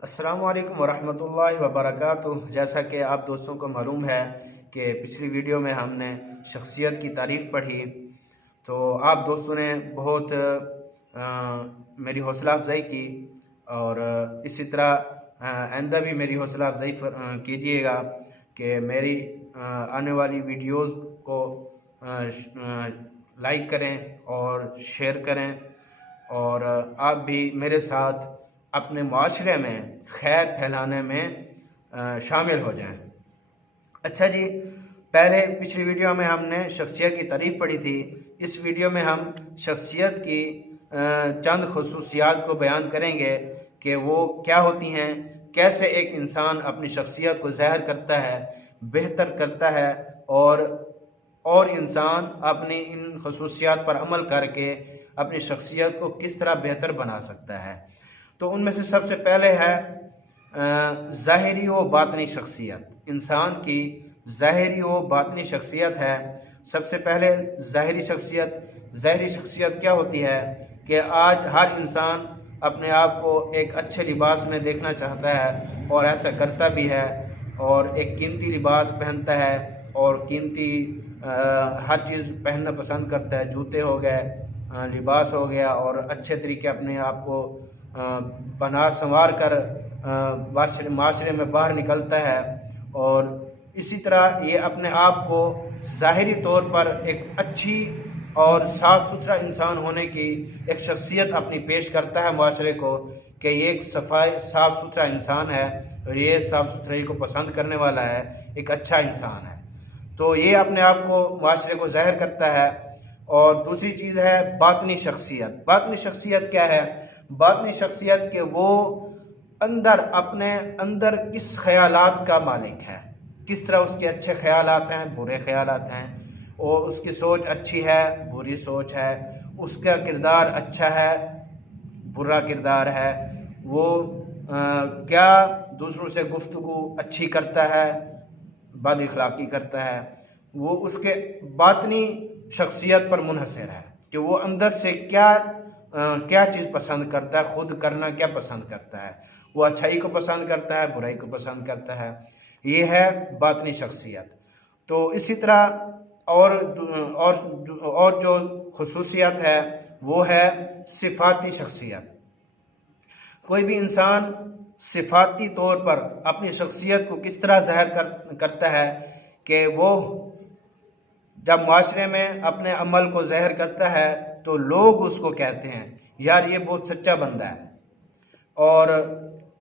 अस्सलामु अलैकुम वरहमतुल्लाहि वबरकातुह। जैसा कि आप दोस्तों को मालूम है कि पिछली वीडियो में हमने शख्सियत की तारीफ़ पढ़ी, तो आप दोस्तों ने बहुत मेरी हौसला अफजाई की और इसी तरह आइंदा भी मेरी हौसला अफजाई कीजिएगा कि मेरी आने वाली वीडियोज़ को लाइक करें और शेयर करें और आप भी मेरे साथ अपने माशरे में खैर फैलाने में शामिल हो जाएं। अच्छा जी, पहले पिछली वीडियो में हमने शख्सियत की तारीफ़ पढ़ी थी। इस वीडियो में हम शख्सियत की चंद खसूसियात को बयान करेंगे कि वो क्या होती हैं, कैसे एक इंसान अपनी शख्सियत को ज़ाहिर करता है, बेहतर करता है और इंसान अपनी इन खसूसियात पर अमल करके अपनी शख्सियत को किस तरह बेहतर बना सकता है। तो उनमें से सबसे पहले है ज़ाहिरी व बातनी शख्सियत। इंसान की ज़ाहिरी व बातनी शख्सियत है। सबसे पहले ज़ाहिरी शख्सियत क्या होती है कि आज हर इंसान अपने आप को एक अच्छे लिबास में देखना चाहता है और ऐसा करता भी है और एक कीमती लिबास पहनता है और कीमती हर चीज़ पहनना पसंद करता है। जूते हो गए, लिबास हो गया और अच्छे तरीके अपने आप को बना संवार कर माशरे में बाहर निकलता है और इसी तरह ये अपने आप को ज़ाहिरी तौर पर एक अच्छी और साफ़ सुथरा इंसान होने की एक शख्सियत अपनी पेश करता है माशरे को कि ये एक साफ़ सुथरा इंसान है और ये साफ़ सुथराई को पसंद करने वाला है, एक अच्छा इंसान है। तो ये अपने आप को माशरे को ज़ाहिर करता है। और दूसरी चीज़ है बातनी शख्सियत। बातनी शख्सियत क्या है? बातनी शख्सियत के वो अपने अंदर किस ख्यालात का मालिक है, किस तरह उसके अच्छे ख्यालात हैं, बुरे ख्यालात हैं, और उसकी सोच अच्छी है, बुरी सोच है, उसका किरदार अच्छा है, बुरा किरदार है, वो क्या दूसरों से गुफ्तगू अच्छी करता है, बद अखलाकी करता है, वो उसके बातनी शख्सियत पर मुनहसर है कि वो अंदर से क्या चीज़ पसंद करता है, खुद करना क्या पसंद करता है, वो अच्छाई को पसंद करता है, बुराई को पसंद करता है। ये है बातनी शख्सियत। तो इसी तरह और जो खसूसियत है वो है सिफाती शख्सियत। कोई भी इंसान सिफाती तौर पर अपनी शख्सियत को किस तरह ज़ाहिर करता है कि वो जब माशरे में अपने अमल को ज़ाहिर करता है तो लोग उसको कहते हैं यार ये बहुत सच्चा बंदा है, और